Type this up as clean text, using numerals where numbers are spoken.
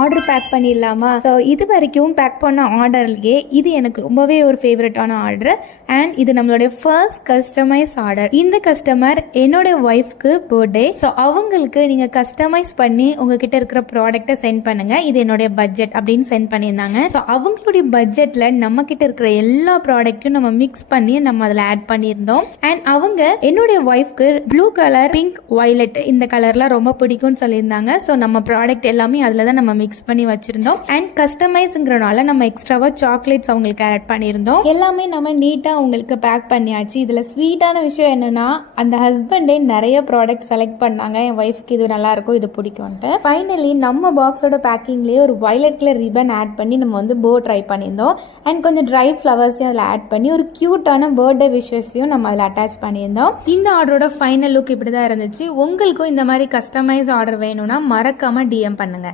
Order back பண்ணிடலாமா? So இது வரைக்கும் பேக் பண்ண ஆர்டர்லேயே இது எனக்கு ரொம்பவே ஒரு ஃபேவரட்டான ஆர்டர். அண்ட் இது நம்மளுடைய ஃபர்ஸ்ட் கஸ்டமைஸ் ஆர்டர். இந்த கஸ்டமர் என்னோட ஒய்ஃப்க்கு பர்த்டே. ஸோ அவங்களுக்கு நீங்கள் கஸ்டமைஸ் பண்ணி உங்ககிட்ட இருக்கிற ப்ராடக்ட்டை சென்ட் பண்ணுங்க, இது என்னுடைய பட்ஜெட் அப்படின்னு சென்ட் பண்ணியிருந்தாங்க. ஸோ அவங்களுடைய பட்ஜெட்டில் நம்ம கிட்ட இருக்கிற எல்லா ப்ராடக்ட்டும் நம்ம மிக்ஸ் பண்ணி நம்ம அதில் ஆட் பண்ணியிருந்தோம். அண்ட் அவங்க என்னுடைய ஒய்ஃப்க்கு ப்ளூ கலர், பிங்க், வயலட் இந்த கலர்லாம் ரொம்ப பிடிக்கும்னு சொல்லியிருந்தாங்க. ஸோ நம்ம ப்ராடக்ட் எல்லாமே அதில் தான் நம்ம மிக்ஸ் பண்ணி வச்சிருந்தோம். அண்ட் கஸ்டமைஸ்ங்கிறனால நம்ம எக்ஸ்ட்ராவா சாக்லேட்ஸ் அவங்களுக்கு ஆட் பண்ணியிருந்தோம். எல்லாமே நம்ம நீட்டா அவங்களுக்கு பேக் பண்ணியாச்சு. இதுல ஸ்வீட்டான விஷயம் என்னன்னா, அந்த ஹஸ்பண்டே நிறைய ப்ராடக்ட் செலக்ட் பண்ணாங்க. என் ஒய்ஃப்க்கு இது நல்லா இருக்கும், இது பிடிக்கும்ட்டு. ஃபைனலி நம்ம பாக்ஸோட பேக்கிங்லேயே ஒரு வயலட் கலர் ரிப்பன் ஆட் பண்ணி நம்ம வந்து போ ட்ரை பண்ணியிருந்தோம். அண்ட் கொஞ்சம் ட்ரை ஃப்ளவர்ஸையும் அதில் ஆட் பண்ணி ஒரு கியூட்டான பர்த்டே விஷஸையும் நம்ம அதில் அட்டாச் பண்ணியிருந்தோம். இந்த ஆர்டரோட ஃபைனல் லுக் இப்படி தான் இருந்துச்சு. உங்களுக்கும் இந்த மாதிரி கஸ்டமைஸ் ஆர்டர் வேணும்னா மறக்காம DM பண்ணுங்க.